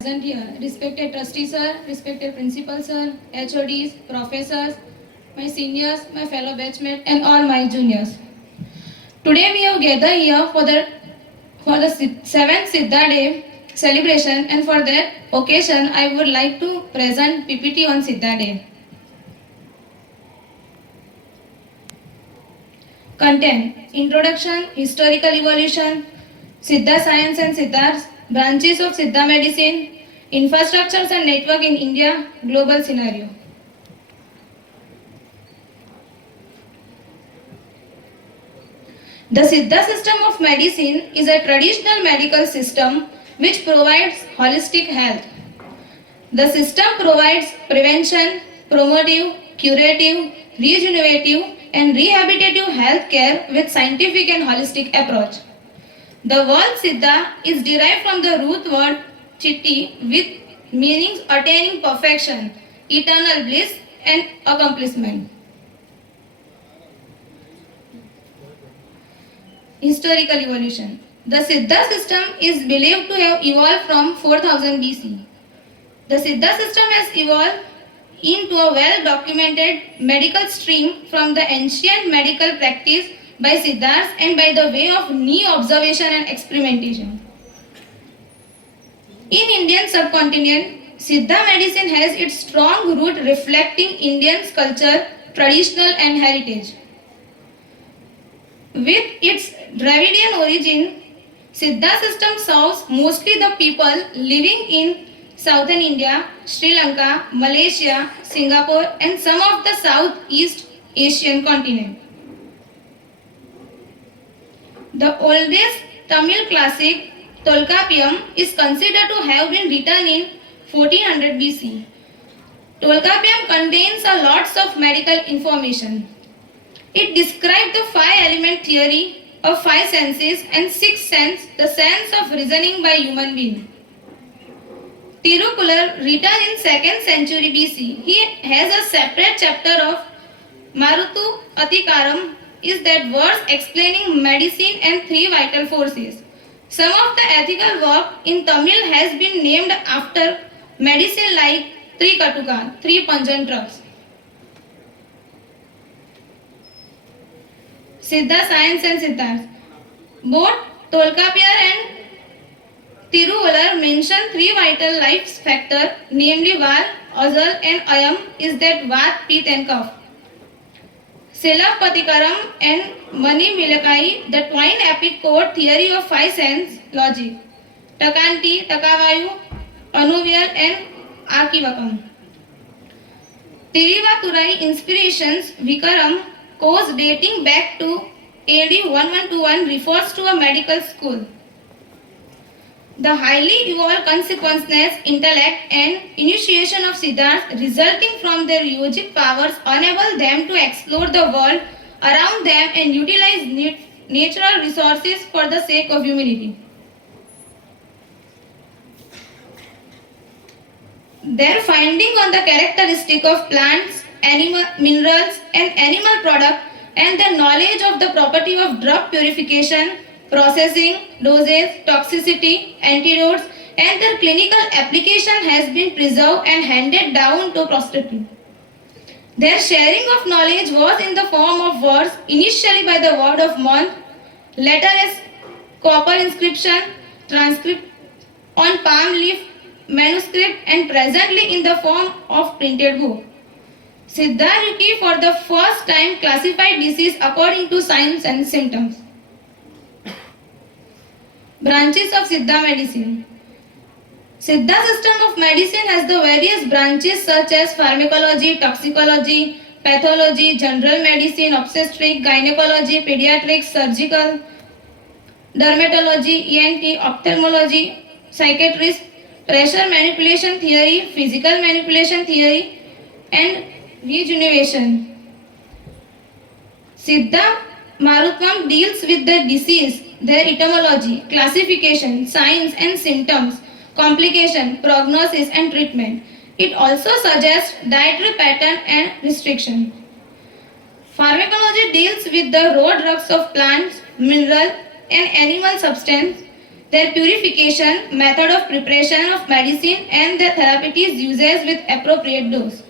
present here, respected trustee sir, respected principal sir, HODs, professors, my seniors, my fellow batchmates, and all my juniors. Today we have gathered here for the seventh Siddha Day celebration, and for that occasion I would like to present PPT on Siddha Day. Content: Introduction, Historical Evolution, Siddha Science and Siddharth, Branches of Siddha Medicine, Infrastructures and Network in India, Global Scenario. The Siddha system of medicine is a traditional medical system which provides holistic health. The system provides prevention, promotive, curative, regenerative, and rehabilitative health care with scientific and holistic approach. The word Siddha is derived from the root word Chitti with meanings attaining perfection, eternal bliss, and accomplishment. Historical evolution. The Siddha system is believed to have evolved from 4000 BC. The Siddha system has evolved into a well-documented medical stream from the ancient medical practice by Siddharthas and by the way of knee observation and experimentation. In Indian subcontinent, Siddha medicine has its strong root reflecting Indian culture, traditional and heritage. With its Dravidian origin, Siddha system serves mostly the people living in southern India, Sri Lanka, Malaysia, Singapore and some of the Southeast Asian continent. The oldest Tamil classic Tolkappiyam is considered to have been written in 1400 BC. Tolkappiyam contains a lots of medical information. It describes the five-element theory of five senses and sixth sense, the sense of reasoning by human being. Tirukkural, written in 2nd century BC, he has a separate chapter of Maruthu Atikaram, is that verse explaining medicine and three vital forces. Some of the ethical work in Tamil has been named after medicine like Trikatuka, three pungent drugs. Siddha Science and Siddharth. Both Tolkappiyar and Tiruvallur mention three vital life factors, namely Val, Azal and Ayam, is that Vat, Pith and Kapha. Silapatikaram and Mani Milakai, the twin epic code theory of five sense logic. Takanti, Takavayu, Anuvyal and Akivakam. Tirivaturai inspirations, Vikaram, course dating back to AD 1121 refers to a medical school. The highly evolved consequences, intellect and initiation of Siddharthas resulting from their yogic powers enable them to explore the world around them and utilize natural resources for the sake of humanity. Their finding on the characteristic of plants, animal, minerals and animal products and the knowledge of the property of drug purification, processing, dosage, toxicity, antidotes and their clinical application has been preserved and handed down to posterity. Their sharing of knowledge was in the form of words, initially by the word of mouth, later as copper inscription, transcript on palm leaf, manuscript and presently in the form of printed book. Siddharayuki for the first time classified disease according to signs and symptoms. Branches of Siddha medicine. Siddha system of medicine has the various branches such as pharmacology, toxicology, pathology, general medicine, obstetric, gynecology, pediatrics, surgical, dermatology, ENT, ophthalmology, psychiatrist, pressure manipulation theory, physical manipulation theory, and regeneration. Siddha Marutham deals with the disease, their etymology, classification, signs and symptoms, complication, prognosis and treatment. It also suggests dietary pattern and restriction. Pharmacology deals with the raw drugs of plants, mineral and animal substance. their purification, method of preparation of medicine and the therapeutics uses with appropriate dose.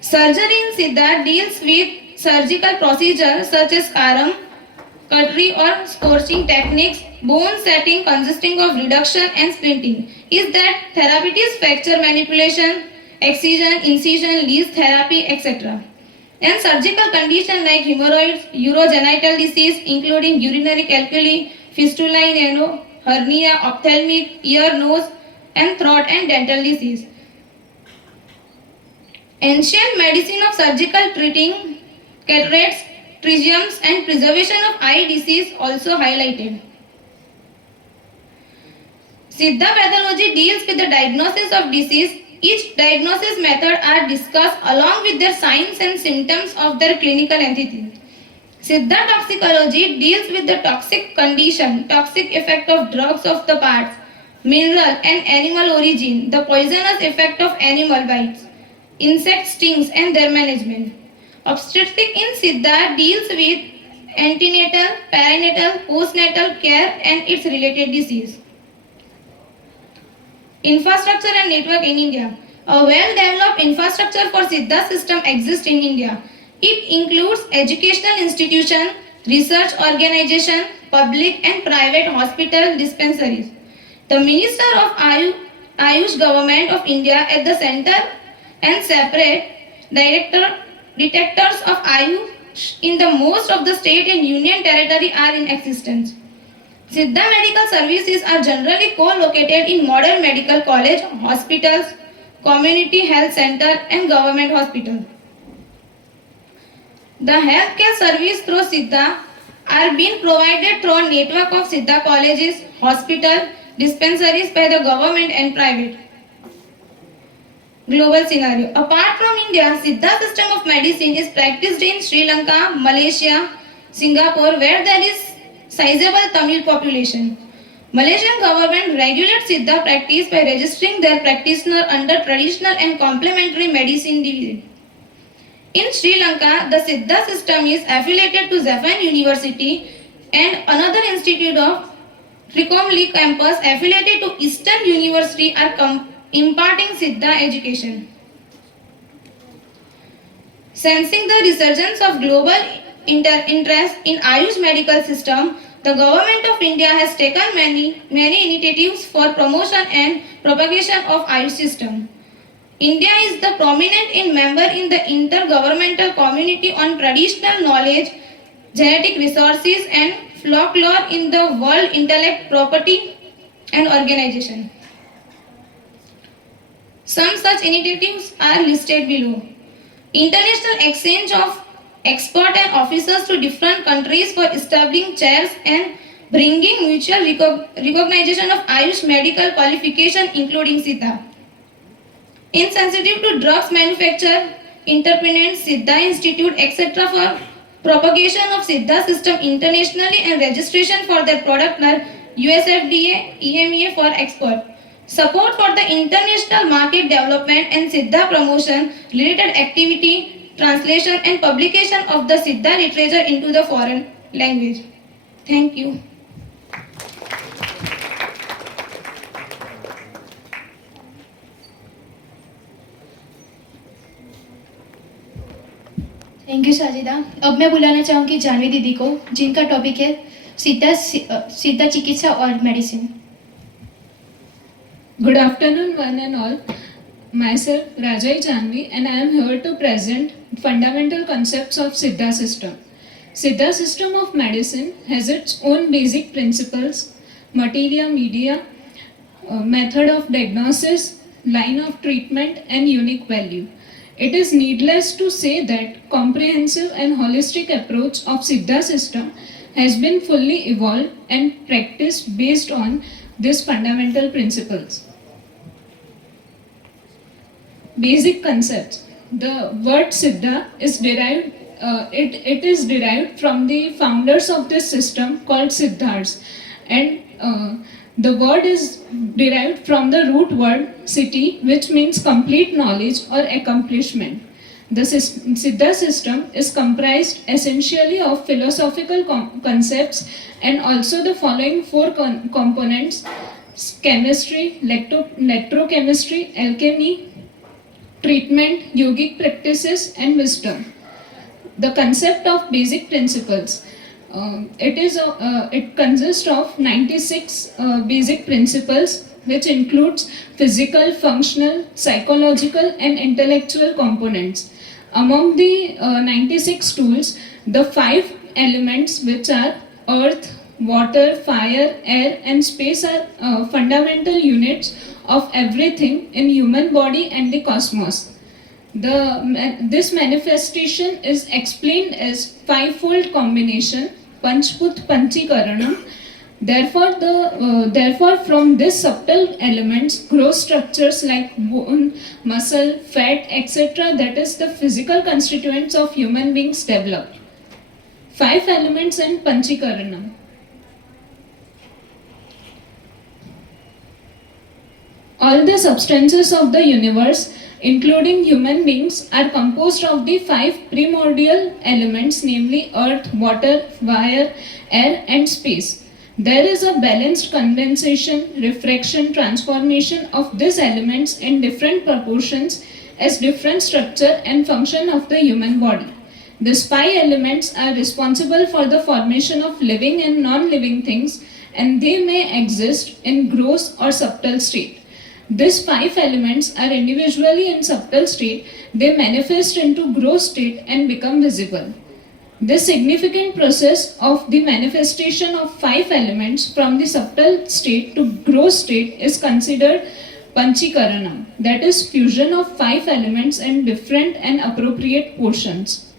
Surgery in Siddha deals with surgical procedures such as karam, cutlery or scorching techniques, bone setting consisting of reduction and splinting. Is that therapeutics fracture manipulation, excision, incision, lease therapy, etc. And surgical conditions like hemorrhoids, urogenital disease including urinary calculi, fistula in ano, hernia, ophthalmic, ear, nose and throat and dental disease. Ancient medicine of surgical treating cataracts, trichomes and preservation of eye disease also highlighted. Siddha pathology deals with the diagnosis of disease. Each diagnosis method are discussed along with their signs and symptoms of their clinical entity. Siddha toxicology deals with the toxic condition, toxic effect of drugs of the parts, mineral and animal origin, the poisonous effect of animal bites, insect stings and their management. Obstetric in Siddha deals with antenatal, perinatal, postnatal care and its related disease. Infrastructure and network in India. A well-developed infrastructure for Siddha system exists in India. It includes educational institution, research organization, public and private hospital dispensaries. The Minister of Ayush Government of India at the center and separate detectors of Ayush in the most of the state and union territory are in existence. Siddha medical services are generally co-located in modern medical college, hospitals, community health center and government hospital. The healthcare service through Siddha are being provided through a network of Siddha colleges, hospital, dispensaries by the government and private. Global scenario. Apart from India, Siddha system of medicine is practiced in Sri Lanka, Malaysia, Singapore where there is sizable Tamil population. Malaysian government regulates Siddha practice by registering their practitioner under traditional and complementary medicine division. In Sri Lanka, the Siddha system is affiliated to Zafan University and another institute of Trikomli campus affiliated to Eastern University are imparting Siddha education. Sensing the resurgence of global interest in Ayush medical system, the government of India has taken many initiatives for promotion and propagation of Ayush system. India is the prominent member in the intergovernmental community on traditional knowledge, genetic resources and folklore in the World Intellect Property and Organization. Some such initiatives are listed below. International exchange of experts and officers to different countries for establishing chairs and bringing mutual recognition of Ayush medical qualification including Siddha. Insensitive to drugs manufacture, interpret Siddha Institute etc. for propagation of Siddha system internationally and registration for their product under USFDA, EMEA for export. Support for the international market development and Siddha promotion related activity, translation and publication of the Siddha literature into the foreign language. Thank you. Thank you Sajida. अब मैं बुलाना चाहूँगी जानवी दीदी को जिनका topic है सिद्धा चिकित्सा और medicine. Good afternoon one and all. Myself Rajai Janvi and I am here to present fundamental concepts of Siddha system. Siddha system of medicine has its own basic principles, materia media, method of diagnosis, line of treatment and unique value. It is needless to say that comprehensive and holistic approach of Siddha system has been fully evolved and practiced based on these fundamental principles. Basic concepts. The word Siddha is derived. It is derived from the founders of this system called Siddhars, and the word is derived from the root word siddhi, which means complete knowledge or accomplishment. Siddha system is comprised essentially of philosophical concepts and also the following four components: chemistry, electrochemistry, alchemy, treatment, yogic practices, and wisdom. The concept of basic principles. It consists of 96 basic principles, which includes physical, functional, psychological, and intellectual components. Among the 96 tools, the 5 elements, which are earth, water, fire, air, and space, are fundamental units of everything in human body and the cosmos. This manifestation is explained as fivefold combination, Panchput Panchikaranam. Therefore, from these subtle elements grow structures like bone, muscle, fat, etc. That is, the physical constituents of human beings develop. 5 elements and Panchikaranam. All the substances of the universe, including human beings, are composed of the 5 primordial elements, namely earth, water, fire, air, and space. There is a balanced condensation, refraction, transformation of these elements in different proportions as different structure and function of the human body. These 5 elements are responsible for the formation of living and non-living things, and they may exist in gross or subtle state. These 5 elements are individually in subtle state. They manifest into gross state and become visible. This significant process of the manifestation of 5 elements from the subtle state to gross state is considered Panchikaranam, that is, fusion of 5 elements in different and appropriate portions.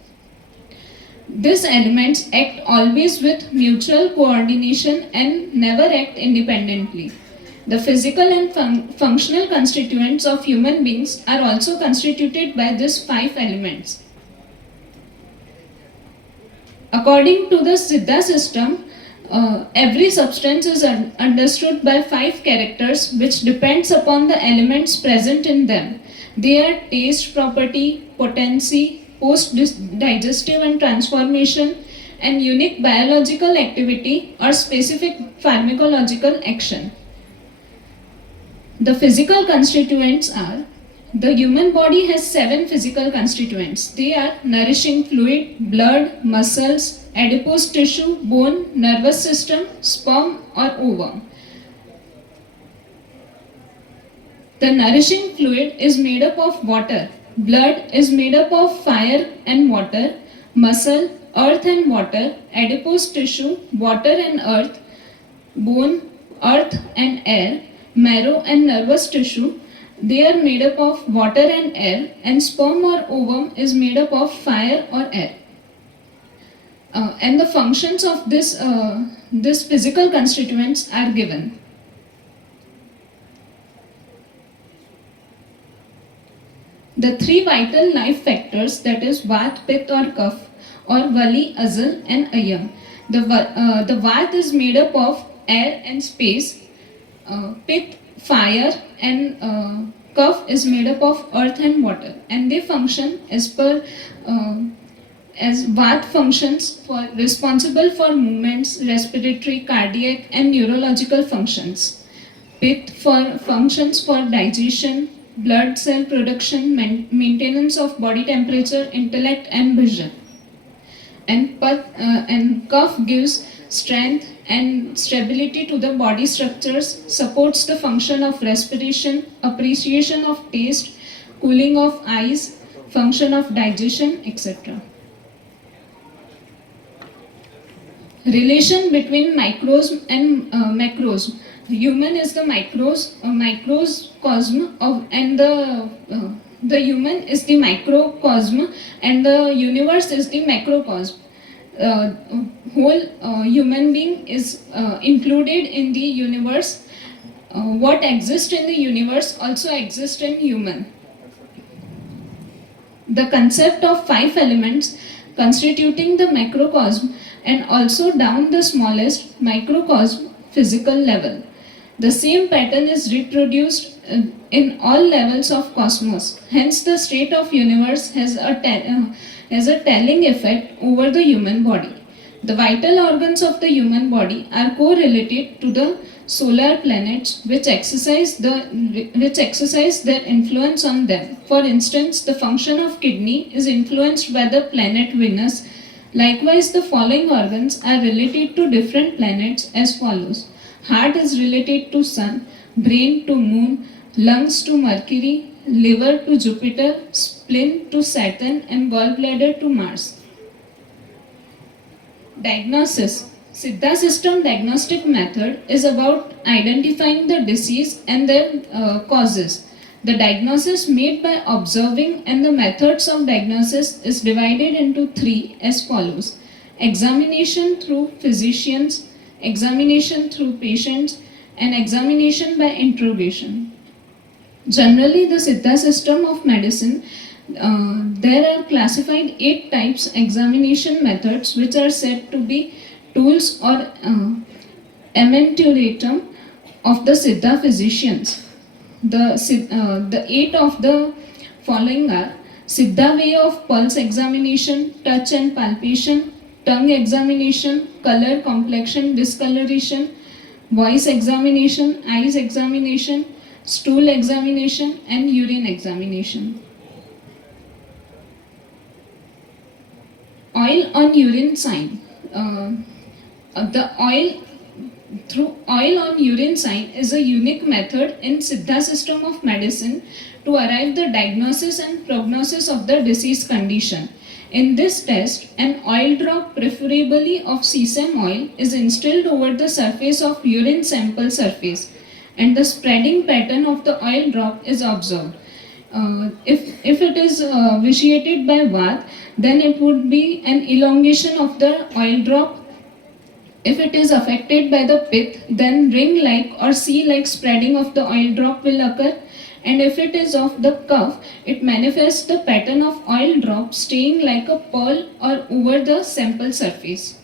These elements act always with mutual coordination and never act independently. The physical and functional constituents of human beings are also constituted by these 5 elements. According to the Siddha system, every substance is understood by 5 characters, which depends upon the elements present in them. They are taste property, potency, post-digestive and transformation, and unique biological activity or specific pharmacological action. The physical constituents are: the human body has 7 physical constituents. They are nourishing fluid, blood, muscles, adipose tissue, bone, nervous system, sperm or ovum. The nourishing fluid is made up of water. Blood is made up of fire and water. Muscle, earth and water. Adipose tissue, water and earth. Bone, earth and air. Marrow and nervous tissue, they are made up of water and air, and sperm or ovum is made up of fire or air. And the functions of this physical constituents are given. The 3 vital life factors, that is Vat, Pitta or Kapha, or Vali, Azal and Ayam. The Vat is made up of air and space. Pit, fire, and Kapha is made up of earth and water, and they function as per as Vat functions for responsible for movements, respiratory, cardiac, and neurological functions. Pit for functions for digestion, blood cell production, maintenance of body temperature, intellect, and vision. And Kapha gives strength and stability to the body structures, supports the function of respiration, appreciation of taste, cooling of eyes, function of digestion, etc. Relation between microsm and macrosm. The human is the microcosm of, and the human is the microcosm, and the universe is the macrocosm. Whole human being is included in the universe. What exists in the universe also exists in human. The concept of 5 elements constituting the macrocosm and also down the smallest microcosm physical level. The same pattern is reproduced in all levels of cosmos. Hence, the state of universe has a telling effect over the human body. The vital organs of the human body are correlated to the solar planets, which exercise their influence on them. For instance, the function of kidney is influenced by the planet Venus. Likewise, the following organs are related to different planets as follows: heart is related to Sun, brain to Moon, lungs to Mercury, liver to Jupiter, spleen to Saturn, and gallbladder to Mars. Diagnosis. Siddha system diagnostic method is about identifying the disease and their causes. The diagnosis made by observing and the methods of diagnosis is divided into three as follows: examination through physicians, examination through patients, and examination by interrogation. Generally, the Siddha system of medicine, there are classified 8 types examination methods which are said to be tools or ementuratum of the Siddha physicians. The 8 of the following are: Siddha way of pulse examination, touch and palpation, tongue examination, color, complexion, discoloration, voice examination, eyes examination, stool examination, and urine examination. Oil on urine sign. The oil on urine sign is a unique method in Siddha system of medicine to arrive the diagnosis and prognosis of the disease condition. In this test, an oil drop, preferably of sesame oil, is instilled over the surface of urine sample surface, and the spreading pattern of the oil drop is observed. If it is vitiated by Vata, then it would be an elongation of the oil drop. If it is affected by the Pitta, then ring-like or sea-like spreading of the oil drop will occur. And if it is of the Kapha, it manifests the pattern of oil drop staying like a pearl or over the sample surface.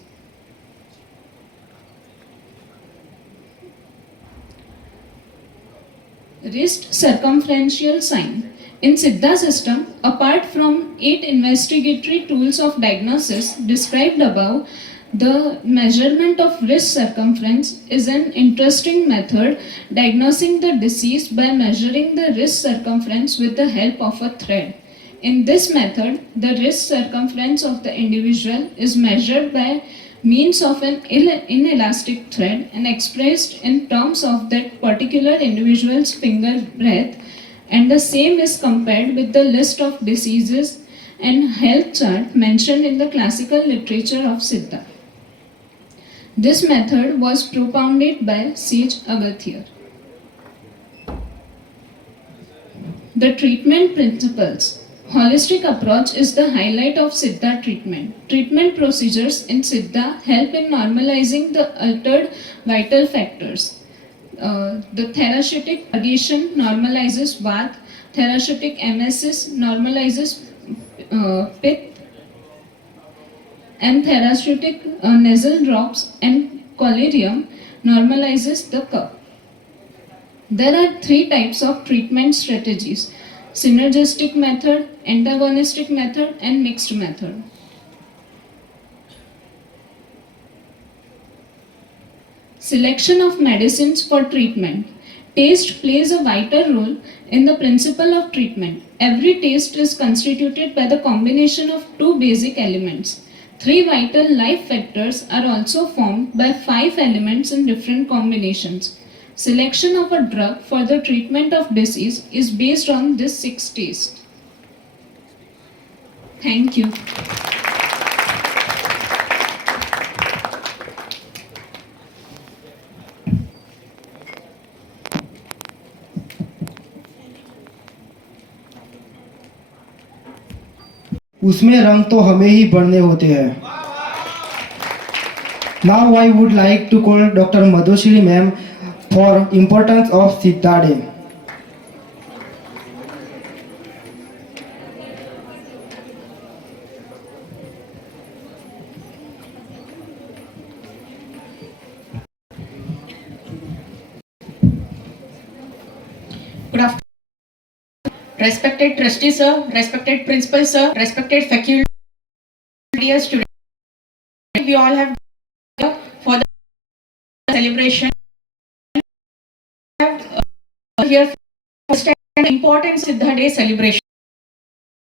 Wrist circumferential sign. In Siddha system, apart from 8 investigatory tools of diagnosis described above, the measurement of wrist circumference is an interesting method diagnosing the disease by measuring the wrist circumference with the help of a thread. In this method, the wrist circumference of the individual is measured by means of an inelastic thread and expressed in terms of that particular individual's finger breadth, and the same is compared with the list of diseases and health chart mentioned in the classical literature of Siddha. This method was propounded by Sage Agathiar. The treatment principles. Holistic approach is the highlight of Siddha treatment. Treatment procedures in Siddha help in normalizing the altered vital factors. The therapeutic purgation normalizes Vata, therapeutic emesis normalizes Pitta, and therapeutic nasal drops and collyrium normalizes the Kapha. There are 3 types of treatment strategies: synergistic method, antagonistic method, and mixed method. Selection of medicines for treatment. Taste plays a vital role in the principle of treatment. Every taste is constituted by the combination of 2 basic elements. 3 vital life factors are also formed by 5 elements in different combinations. Selection of a drug for the treatment of disease is based on this 6 tastes. Thank you. उसमें रंग तो हमें ही भरने होते हैं. Now I would like to call Dr. Madhushri ma'am for importance of Siddha Day. Good respected trustee sir, respected principal sir, respected faculty, dear students. We all have for the celebration here for the important Siddha Day celebration.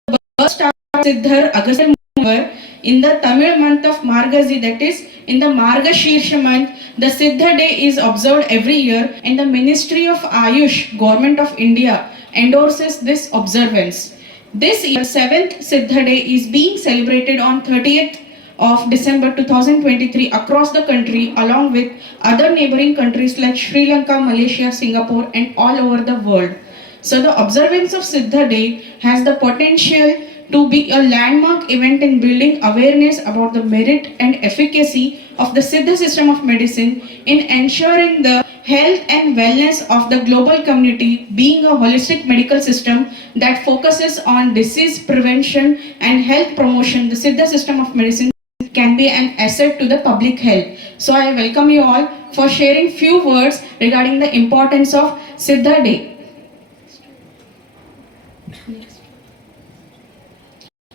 The birth star of Siddhar Agastya Muni in the Tamil month of Margazi, that is in the Margashirsha month, the Siddha Day is observed every year, and the Ministry of Ayush, Government of India, endorses this observance. This year, 7th Siddha Day is being celebrated on 30th of December 2023 across the country, along with other neighboring countries like Sri Lanka, Malaysia, Singapore, and all over the world. So the observance of Siddha Day has the potential to be a landmark event in building awareness about the merit and efficacy of the Siddha system of medicine in ensuring the health and wellness of the global community, being a holistic medical system that focuses on disease prevention and health promotion. The Siddha system of medicine can be an asset to the public health. So I welcome you all for sharing few words regarding the importance of Siddha Day.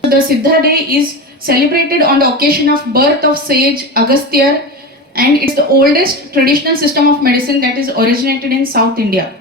The Siddha Day is celebrated on the occasion of birth of sage Agastya, and it's the oldest traditional system of medicine that is originated in South India.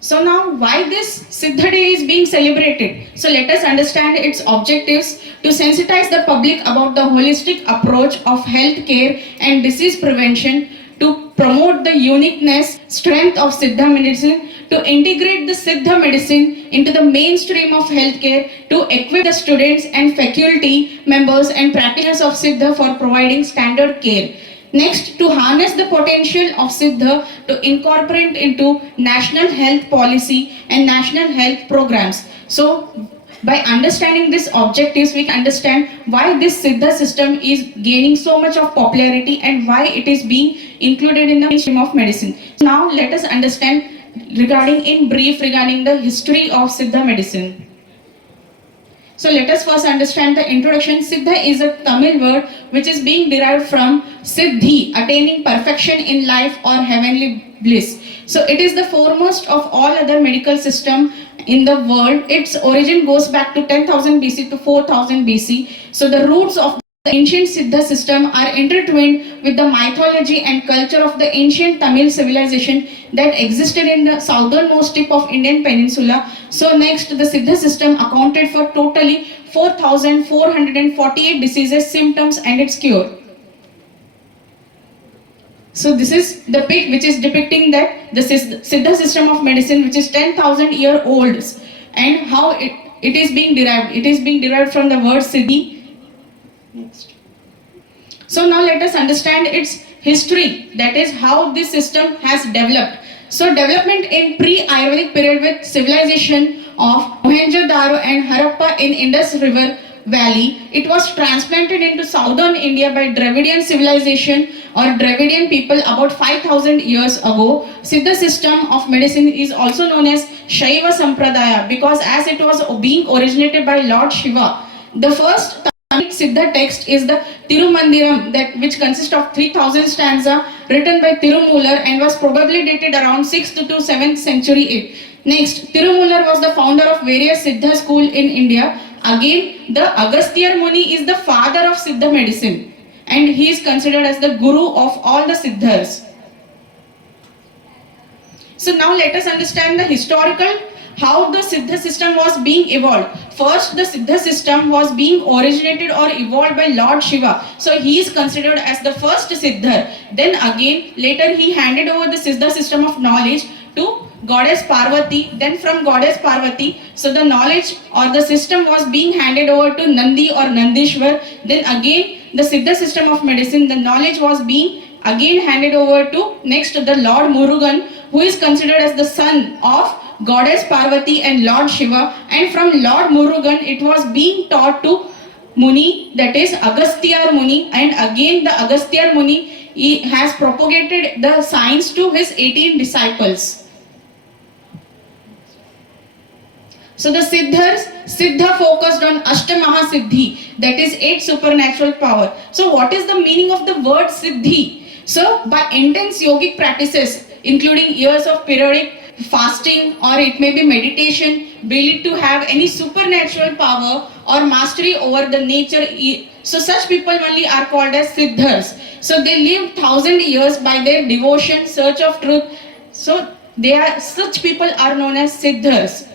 So now why this Siddha Day is being celebrated? So let us understand its objectives: to sensitize the public about the holistic approach of health care and disease prevention, to promote the uniqueness, strength of Siddha medicine, to integrate the Siddha medicine into the mainstream of healthcare, to equip the students and faculty members and practitioners of Siddha for providing standard care. Next, to harness the potential of Siddha to incorporate into national health policy and national health programs. So, by understanding these objectives, we can understand why this Siddha system is gaining so much of popularity and why it is being included in the mainstream of medicine. So now, let us understand in brief regarding the history of Siddha medicine. So let us first understand the introduction. Siddha is a Tamil word which is being derived from Siddhi, attaining perfection in life or heavenly bliss. So it is the foremost of all other medical system in the world. Its origin goes back to 10,000 BC to 4,000 BC. So the roots of the ancient Siddha system are intertwined with the mythology and culture of the ancient Tamil civilization that existed in the southernmost tip of Indian peninsula. So next, the Siddha system accounted for totally 4,448 diseases, symptoms and its cure. So this is the pic which is depicting that the Siddha system of medicine, which is 10,000 year old, and how it is being derived. It is being derived from the word Siddhi. Next. So now let us understand its history, that is how this system has developed. So development in pre-Ayurvedic period with civilization of Mohenjo-daro and Harappa in Indus River Valley. It was transplanted into southern India by Dravidian civilization or Dravidian people about 5,000 years ago. Siddha system of medicine is also known as Shaiva Sampradaya because as it was being originated by Lord Shiva. The first Siddha text is the Tirumandiram, which consists of 3,000 stanza written by Tirumular and was probably dated around 6th to 7th century. Next, Tirumular was the founder of various Siddha school in India. Again, the Agastya Muni is the father of Siddha medicine and he is considered as the guru of all the Siddhas. So now let us understand the historical how the Siddha system was being evolved. First, the Siddha system was being originated or evolved by Lord Shiva. So he is considered as the first Siddhar. Then again, later he handed over the Siddha system of knowledge to Goddess Parvati. Then from Goddess Parvati, so the knowledge or the system was being handed over to Nandi or Nandishwar. Then again, the Siddha system of medicine, the knowledge was being again handed over to next the Lord Murugan, who is considered as the son of Goddess Parvati and Lord Shiva, and from Lord Murugan it was being taught to Muni, that is Agastya Muni, and again the Agastya Muni he has propagated the science to his 18 disciples. So the Siddha focused on Ashtamaha Siddhi, that is 8 supernatural power. So what is the meaning of the word Siddhi? So by intense yogic practices including years of periodic fasting, or it may be meditation, believed to have any supernatural power or mastery over the nature. So such people only are called as siddhas. So they live 1,000 years by their devotion, search of truth. So they are, such people are known as siddhas.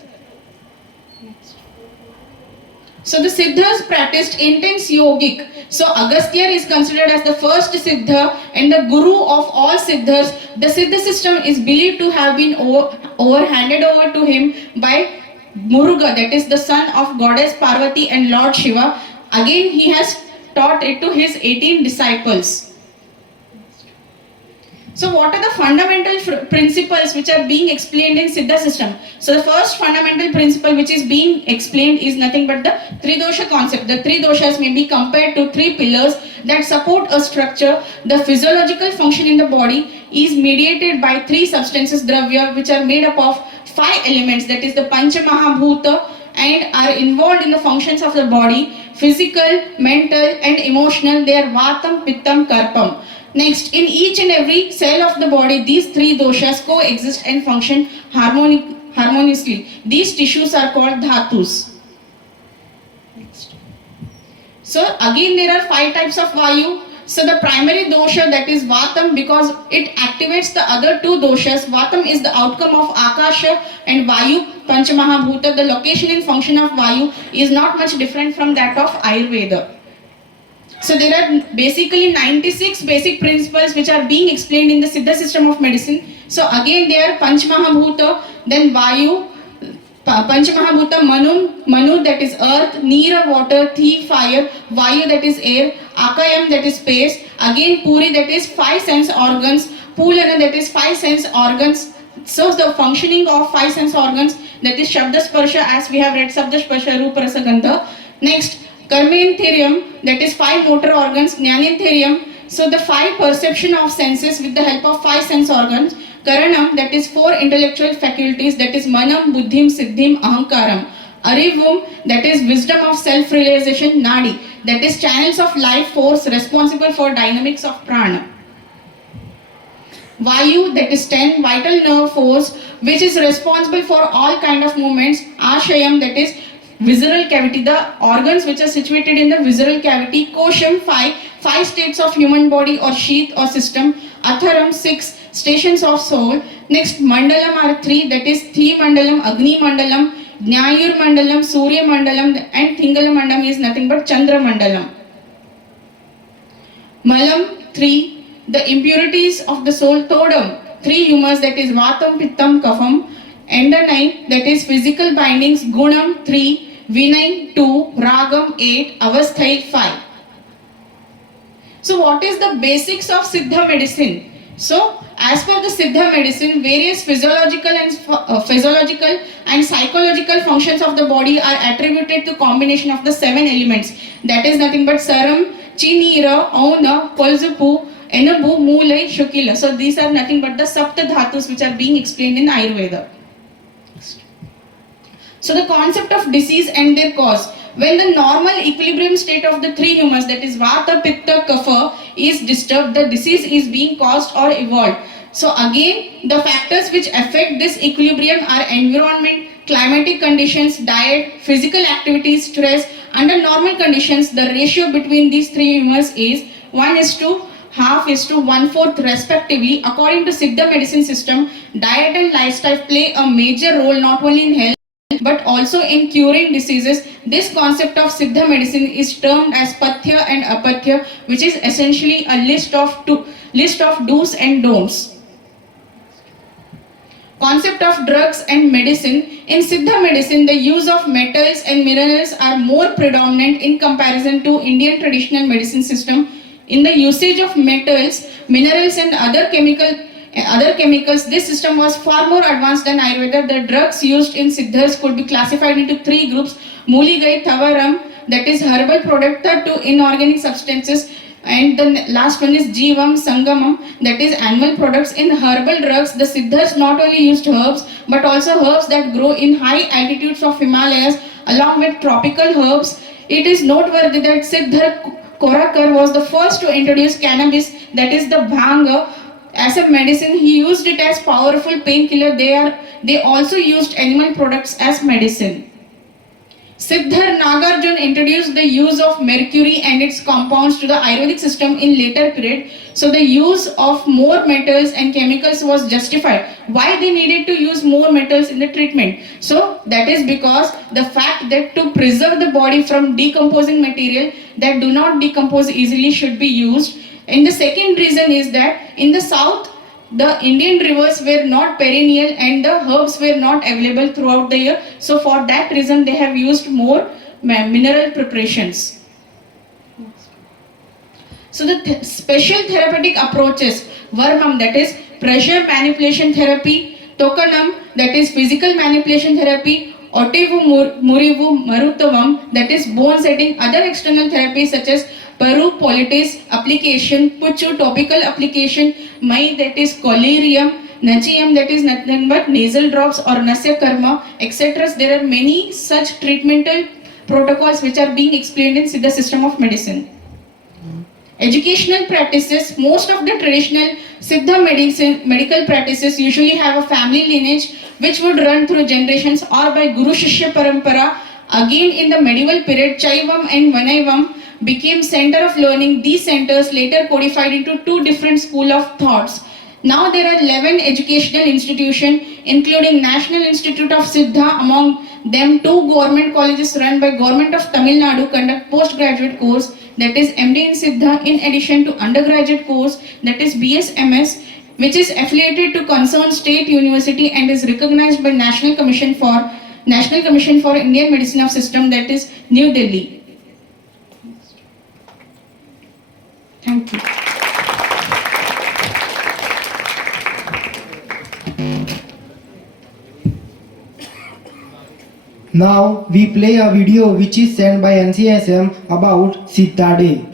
So the siddhas practiced intense yogic. So Agastya is considered as the first siddha and the guru of all siddhas. The siddha system is believed to have been handed over to him by Muruga, that is the son of goddess Parvati and Lord Shiva. Again, he has taught it to his 18 disciples. So what are the fundamental principles which are being explained in Siddha system? So the first fundamental principle which is being explained is nothing but the three dosha concept. The three doshas may be compared to three pillars that support a structure. The physiological function in the body is mediated by three substances, dravya, which are made up of 5 elements, that is the Pancha Mahabhuta, and are involved in the functions of the body, physical, mental and emotional. They are Vatam, Pittam, Karpam. Next, in each and every cell of the body, these three doshas coexist and function harmoniously. These tissues are called dhatus. Next. So again there are 5 types of Vayu. So the primary dosha, that is Vatam, because it activates the other 2 doshas. Vatam is the outcome of Akasha and Vayu, Panchamahabhuta. The location and function of Vayu is not much different from that of Ayurveda. So there are basically 96 basic principles which are being explained in the Siddha system of medicine. So again they are Panchamahabhuta, then Vayu, Panchamahabhuta, Manu that is earth, Neera water, Thi fire, Vayu that is air, Akayam that is space, again Puri that is 5 sense organs, Pulana that is 5 sense organs. So the functioning of 5 sense organs, that is Shabda Sparsha, as we have read Sabda Sparsha, Rupa Rasa Gandha. Next, Karmentherium, that is 5 motor organs, Jnanentherium, so the 5 perception of senses with the help of 5 sense organs, Karanam, that is 4 intellectual faculties, that is Manam, Buddhim, Siddhim, Ahankaram, Arivum, that is wisdom of self-realization, Nadi, that is channels of life force responsible for dynamics of prana. Vayu, that is 10 vital nerve force which is responsible for all kind of movements, Ashayam, that is visceral cavity, the organs which are situated in the visceral cavity, Kosham, 5 states of human body or sheath or system, Atharam, 6 stations of soul. Next, Mandalam are 3, that is Thi Mandalam, Agni Mandalam, Jnayur Mandalam, Surya Mandalam, and Thingala Mandalam is nothing but Chandra Mandalam. Malam, 3, the impurities of the soul, Todam, 3 humors, that is Vatam, Pittam, Kafam, and the 9, that is physical bindings, Gunam, 3, Vinay, 2, Ragam, 8, Avasthai, 5. So what is the basics of Siddha medicine? So as per the Siddha medicine, various physiological and psychological functions of the body are attributed to combination of the 7 elements. That is nothing but Saram, Chinira, Auna, Kolzupu, Enabu, Mulai, Shukila. So these are nothing but the Sapta Dhatus which are being explained in Ayurveda. So the concept of disease and their cause. When the normal equilibrium state of the 3 humors, that is Vata, Pitta, Kapha, is disturbed, the disease is being caused or evolved. So again, the factors which affect this equilibrium are environment, climatic conditions, diet, physical activities, stress. Under normal conditions, the ratio between these 3 humors is 1:1/2 respectively. According to Siddha medicine system, diet and lifestyle play a major role not only in health but also in curing diseases. This concept of Siddha medicine is termed as Pathya and Apathya, which is essentially a list of do's and don'ts. Concept of drugs and medicine. In Siddha medicine, the use of metals and minerals are more predominant in comparison to Indian traditional medicine system. In the usage of metals, minerals and other chemicals, this system was far more advanced than Ayurveda. The drugs used in Siddhas could be classified into 3 groups: Muligai, Thavaram, that is herbal product, to inorganic substances, and the last one is Jivam, Sangamam, that is animal products. In herbal drugs, the Siddhas not only used herbs but also herbs that grow in high altitudes of Himalayas along with tropical herbs. It is noteworthy that Siddhar Korakar was the first to introduce cannabis, that is the bhanga, as a medicine. He used it as powerful painkiller. they also used animal products as medicine. Siddhar Nagarjun introduced the use of mercury and its compounds to the Ayurvedic system in later period. So the use of more metals and chemicals was justified. Why they needed to use more metals in the treatment? So that is because the fact that to preserve the body from decomposing material that do not decompose easily should be used. And the second reason is that in the south, the Indian rivers were not perennial and the herbs were not available throughout the year. So for that reason, they have used more mineral preparations. So the special therapeutic approaches, Varmam, that is pressure manipulation therapy, Tokanam, that is physical manipulation therapy, Otevu Murivu Marutavam, that is bone setting, other external therapies such as Paru Politis application, Puchu topical application, Mai, that is collyrium, Nachiyam, that is nothing but nasal drops or Nasya Karma, etc. There are many such treatmental protocols which are being explained in Siddha system of medicine. Educational practices, most of the traditional Siddha medical practices usually have a family lineage which would run through generations or by Guru Shishya Parampara. Again in the medieval period, Chaivam and Vanaivam became center of learning. These centers later codified into two different school of thoughts. Now there are 11 educational institutions including National Institute of Siddha, among them 2 government colleges run by Government of Tamil Nadu conduct postgraduate course, that is MD in Siddha, in addition to undergraduate course, that is BSMS, which is affiliated to concerned state university and is recognized by National Commission for Indian Medicine of System, that is New Delhi. Thank you. Now we play a video which is sent by NCSM about Siddha Day.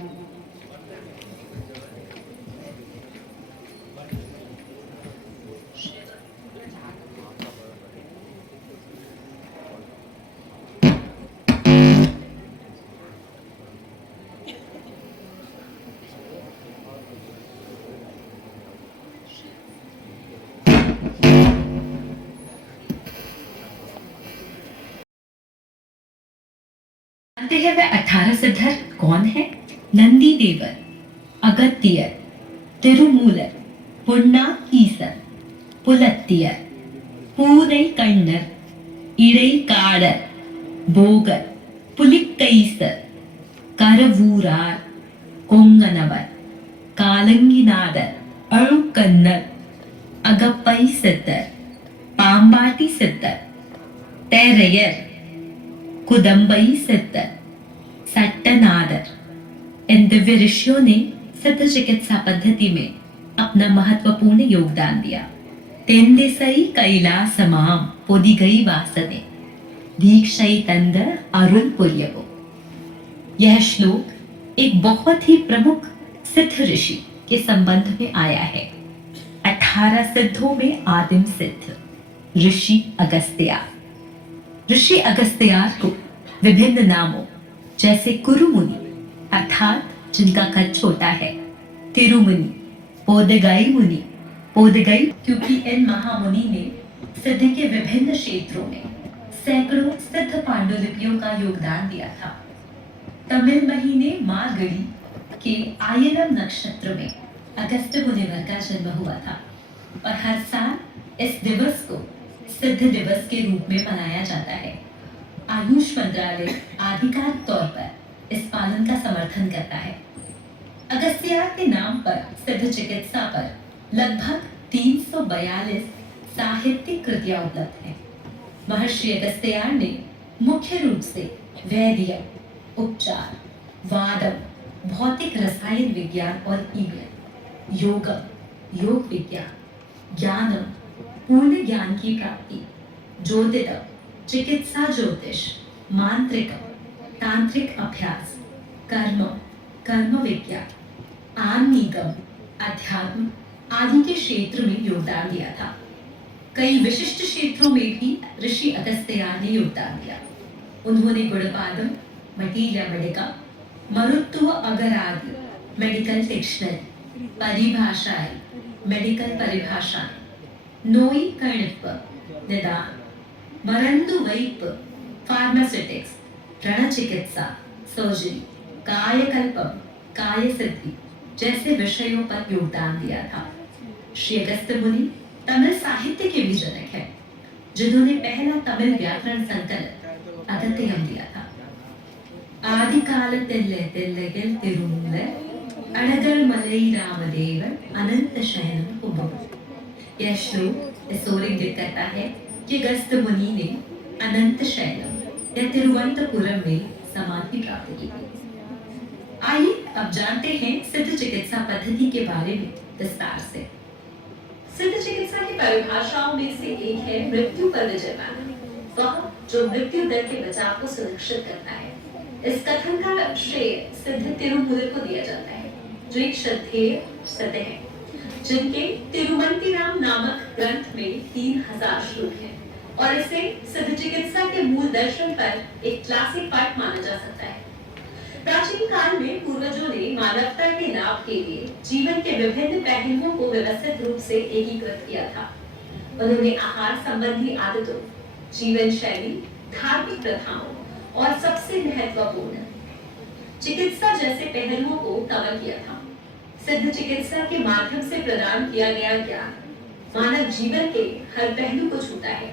जानते हैं वह 18 सिद्धर कौन है? नंदी देवर, अगत्तियर, तिरुमूलर, पुन्ना ईसर, पुलत्तियर, पूरै कण्णर, इड़ै cadre, Bogar, पुलिक्कैसर, करवूरार, कोंगनवर, कालंगिनादर, अळुकन्नर, अगप्पै सिद्धर, पांबाटी सिद्धर, तेरैयर, कुदम्बई सिद्धर, सट्टनादर। इन दिव्य ऋषियों ने सिद्ध चिकित्सा पद्धति में अपना महत्वपूर्ण योगदान दिया। तेंदेसई कैलासमाम पोदिगई वासने दीक्षई तंदर अरुण पुर्यवो। यह श्लोक एक बहुत ही प्रमुख सिद्ध ऋषि के संबंध में आया है। 18 सिद्धों में आदिम सिद्ध ऋषि अगस्त्यार। ऋषि अगस्त्यार को विभिन्न नामों जैसे कुरुमुनि अर्थात जिनका कद छोटा है, तिरुमुनि, पोदगई मुनि, पोदगई क्योंकि इन महामुनि ने सिद्धि के विभिन्न क्षेत्रों में सैकड़ों सिद्ध पांडुलिपियों का योगदान दिया था। तमिल महीने मार्गड़ी के आयलम नक्षत्र में अगस्त्य मुनिवर का जन्म हुआ था और हर साल इस दिवस को सिद्ध दिवस के रूप में मनाया जाता है। आयुष मंत्रालय आधिकारिक तौर पर इस पालन का समर्थन करता है। अगस्त्यार के नाम पर सिद्ध चिकित्सा पर लगभग 342 साहित्यिक कृतियां उपलब्ध हैं। महर्षि अगस्त्यार ने मुख्य रूप से वैद्य, उपचार, वादम, भौतिक रसायन विज्ञान और ईगन, योगम, योग विज्ञान, ज्ञानम, पूर्ण ज्ञान की प्राप्ति, ज्योतिषम, चिकित्सा ज्योतिष, मांत्रिकम, तांत्रिक अभ्यास, कर्म, कर्म विज्ञान, आन्मीगम, अध्यात्म आदि के क्षेत्र में योगदान दिया था। कई विशिष्ट क्षेत्रों में भी ऋषि अगस्त्यार ने योगदान दिया। उन्होंने गुणपादम, मटीरिया मेडिका, मरुत्व अगरादि, मेडिकल डिक्शनरी, परिभाषाएं, मेडिकल परिभाषाएं, नोई कर्णित्व, निदान, मरंदुवैप, फार्मास्यूटिक्स, रणचिकित्सा, सर्जरी, कायकल्पम, काय सिद्धि जैसे विषयों पर योगदान दिया था। श्री अगस्त्य मुनि तमिल साहित्य के भी जनक है, जिन्होंने पहला तमिल व्याकरण संकलन अगत्यम दिया था। आदिकाल तिल्ले तिरुमूल अड़गल मलई रामदेव अनंत शयनम कुंभ। यह श्लोक इस ओर इंगित करता है कि अगस्त्य मुनि ने अनंत शयनम या तिरुवनंतपुरम में समाधि प्राप्त की थी। आइए अब जानते हैं सिद्ध चिकित्सा पद्धति के बारे में विस्तार से। सिद्ध चिकित्सा की परिभाषाओं में से एक है मृत्यु पर विजय पाना, वह जो मृत्यु दर के बचाव को सुनिश्चित करता है। इस कथन का श्रेय सिद्ध तिरुमूलर को दिया जाता है, जो एक श्रद्धेय सिद्ध है, जिनके तिरुमंतिराम नामक ग्रंथ में 3000 श्लोक हैं और इसे सिद्ध चिकित्सा के मूल दर्शन पर एक क्लासिक पाठ माना जा सकता है। प्राचीन काल में पूर्वजों ने मानवता के लाभ के लिए जीवन के विभिन्न पहलुओं को व्यवस्थित रूप से एकीकृत किया था। उन्होंने आहार संबंधी आदतों, जीवन शैली, धार्मिक प्रथाओं और सबसे महत्वपूर्ण चिकित्सा जैसे पहलुओं को कवर किया था। सिद्ध चिकित्सा के माध्यम से प्रदान किया गया ज्ञान मानव जीवन के हर पहलू को छूता है।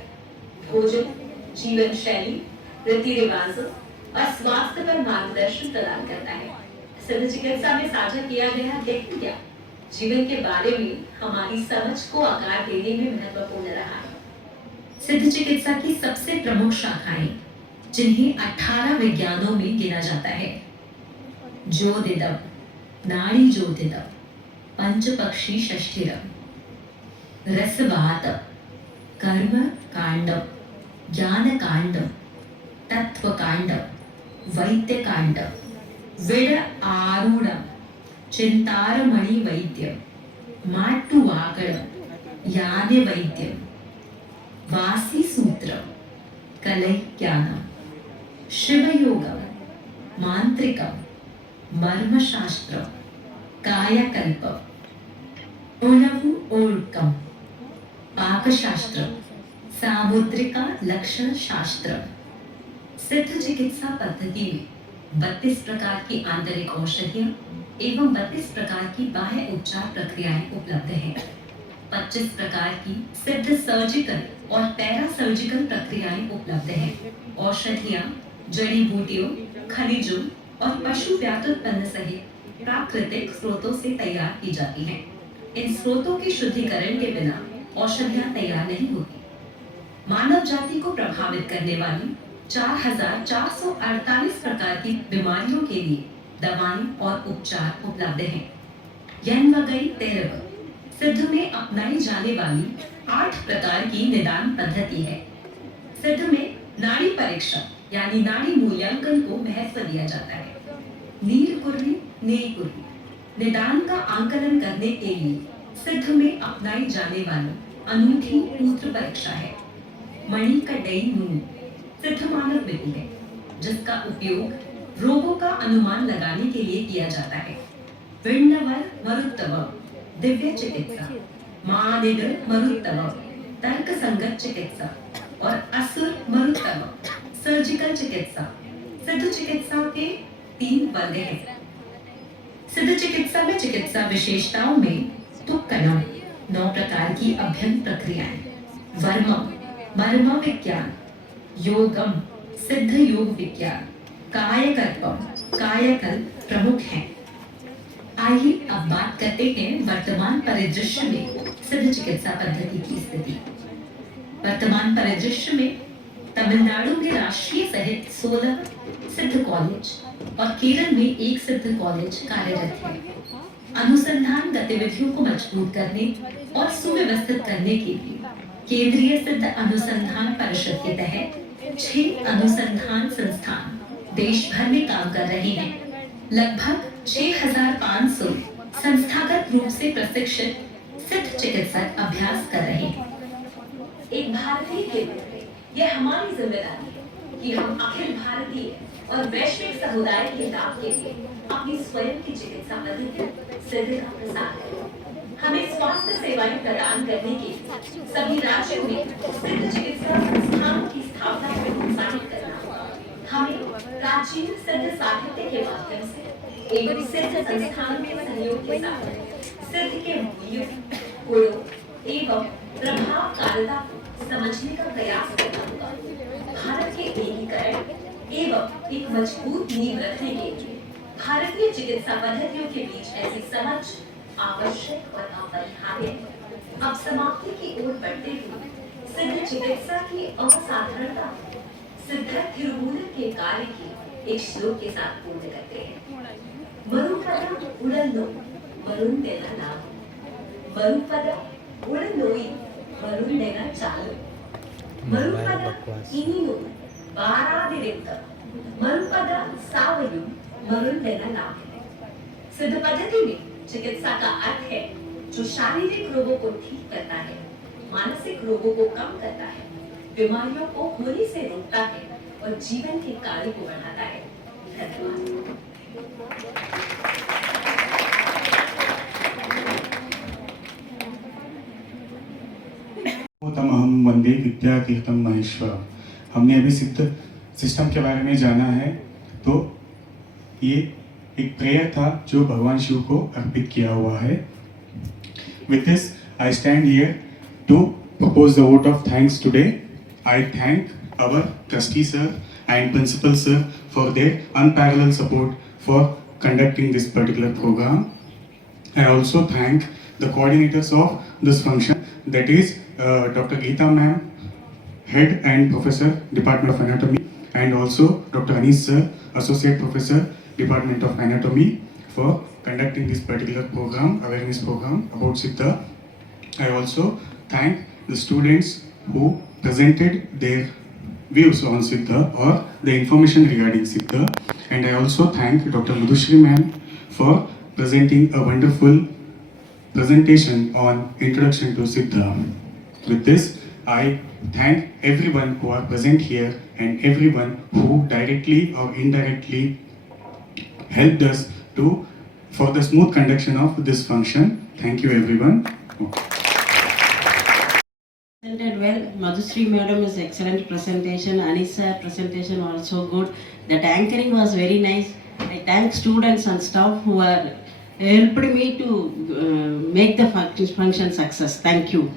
भोजन, जीवन शैली, रीति रिवाजों और स्वास्थ्य पर मार्गदर्शन प्रदान करता है। सिद्ध चिकित्सा में साझा किया गया गहन ज्ञान जीवन के बारे में हमारी समझ को आकार देने में महत्वपूर्ण रहा है। सिद्ध चिकित्सा की सबसे प्रमुख शाखाएं, जिन्हें 18 विज्ञानों में गिना जाता है, ज्योतिदम, नाड़ी ज्योतिदम, पंचपक्षी षष्ठिरम, रसवातम, कर्म कांडम, ज्ञान कांडम, तत्व कांडम, वैद्य कांडम, विड आरूढ़म, चिंतारमणि वैद्यम, माट्टुवाकड़म, याने वैद्यम, वासी सूत्रम, कलै ज्ञानम, शिवयोगम, मांत्रिकम, मर्मशास्त्रम, कायकल्पम, उणवु ओर्कम, पाकशास्त्रम, सामुद्रिका लक्षण शास्त्रम। सिद्ध चिकित्सा पद्धति में 32 प्रकार की आंतरिक औषधियां एवं 32 प्रकार की बाह्य उपचार प्रक्रियाएं उपलब्ध हैं। 25 प्रकार की सिद्ध सर्जिकल और पैरा सर्जिकल प्रक्रियाएं उपलब्ध हैं। औषधियां जड़ी बूटियों, खनिजों और पशु व्यातुत्पन्न सहित प्राकृतिक स्रोतों से तैयार की जाती हैं। इन स्रोतों के शुद्धिकरण के बिना औषधियां तैयार नहीं होती। मानव जाति को प्रभावित करने वाली 4448 प्रकार की बीमारियों के लिए दवाएं और उपचार उपलब्ध हैं। यनवगई तेरव सिद्ध में अपनाई जाने वाली 8 प्रकार की निदान पद्धति है। सिद्ध में नाड़ी परीक्षा यानी नाड़ी मूल्यांकन को महत्व दिया जाता है। नीर कुर्री, नेई कुर्री निदान का आंकलन करने के लिए सिद्ध में अपनाई जाने वाली अनूठी मूत्र परीक्षा है। मणि का डई नून सिद्ध मानक विधि है, जिसका उपयोग रोगों का अनुमान लगाने के लिए किया जाता है। विण्णवर मरुत्तवम दिव्य चिकित्सा, मानिड मरुत्तवम तर्क संगत चिकित्सा और असुर मरुत्तवम सर्जिकल चिकित्सा। सिद्ध चिकित्सा के 3 वर्ग हैं। सिद्ध चिकित्सा में चिकित्सा विशेषताओं में तुक्कलम 9 प्रकार की अभ्यंग प्रक्रियाएं, वर्मम मर्म विज्ञान, योगम सिद्ध योग विज्ञान, कायकल्पम कायकल्प प्रमुख हैं। आइए अब बात करते हैं वर्तमान परिदृश्य में सिद्ध चिकित्सा पद्धति की स्थिति। वर्तमान परिदृश्य में तमिलनाडु में राष्ट्रीय सहित 16 सिद्ध कॉलेज और केरल में 1 सिद्ध कॉलेज कार्यरत है। अनुसंधान गतिविधियों को मजबूत करने और सुव्यवस्थित करने के लिए केंद्रीय सिद्ध अनुसंधान परिषद के तहत 6 अनुसंधान संस्थान देश भर में काम कर रहे हैं। लगभग 6500 संस्थागत रूप से प्रशिक्षित सिद्ध चिकित्सक अभ्यास कर रहे हैं। एक भारतीय के रूप में यह हमारी जिम्मेदारी है कि हम अखिल भारतीय और वैश्विक समुदाय के लाभ के लिए अपनी स्वयं की चिकित्सा पद्धति सिद्ध का प्रसार करें। हमें स्वास्थ्य सेवाएं प्रदान करने के सभी राज्यों में सिद्ध चिकित्सा संस्थानों की स्थापना को प्रोत्साहित करना, हमें प्राचीन सिद्ध साहित्य के माध्यम से एवं सिद्ध संस्थानों के सहयोग के साथ सिद्ध के मूल्यों, गुणों एवं प्रभावकारिता को समझने का प्रयास करना होगा। भारत के एकीकरण एवं एक मजबूत नींव रखने के लिए भारतीय चिकित्सा पद्धतियों के बीच ऐसी समझ आवश्यक और अपरिहार्य है। अब समाप्ति की ओर बढ़ते हुए सिद्ध चिकित्सा की असाधारणता सिद्ध थिरुमूलर के कार्य की एक श्लोक के साथ पूर्ण करते हैं। मरुपद उड़नो वरुणेना नाम, मरुपद उड़नोई वरुणेना चालू, मरुपद इनिनु बारादिरिक्त, मरुपद सावयु वरुणेना नाम। सिद्ध पद्धति में चिकित्सा का अर्थ है जो शारीरिक रोगों को ठीक करता है, मानसिक रोगों को कम करता है, बीमारियों को होने से रोकता है और जीवन के कार्य को बढ़ाता है। धन्यवाद। तमहम वंदे विद्यातीर्थम महेश्वर। हमने अभी सिद्ध सिस्टम के बारे में जाना है, तो ये एक प्रेयर था जो भगवान शिव को अर्पित किया हुआ है। With this, I stand here to propose the vote of thanks today. I thank our trustee sir and principal sir for their unparalleled support for conducting this particular program. I also thank the coordinators of this function, that is Dr. Geeta ma'am, Head and Professor, Department of Anatomy, and also Dr. Anis sir, Associate Professor, Department of Anatomy, for conducting this particular program, awareness program about Siddha. I also thank the students who presented their views on Siddha or the information regarding Siddha, and I also thank Dr. Madhushri ma'am for presenting a wonderful presentation on introduction to Siddha. With this, I thank everyone who are present here and everyone who directly or indirectly helped us for the smooth conduction of this function. Thank you everyone. Presented well. Madhusri madam's excellent presentation. Anisa presentation also good. That anchoring was very nice. I thank students and staff who are helped me to make the function success. Thank you.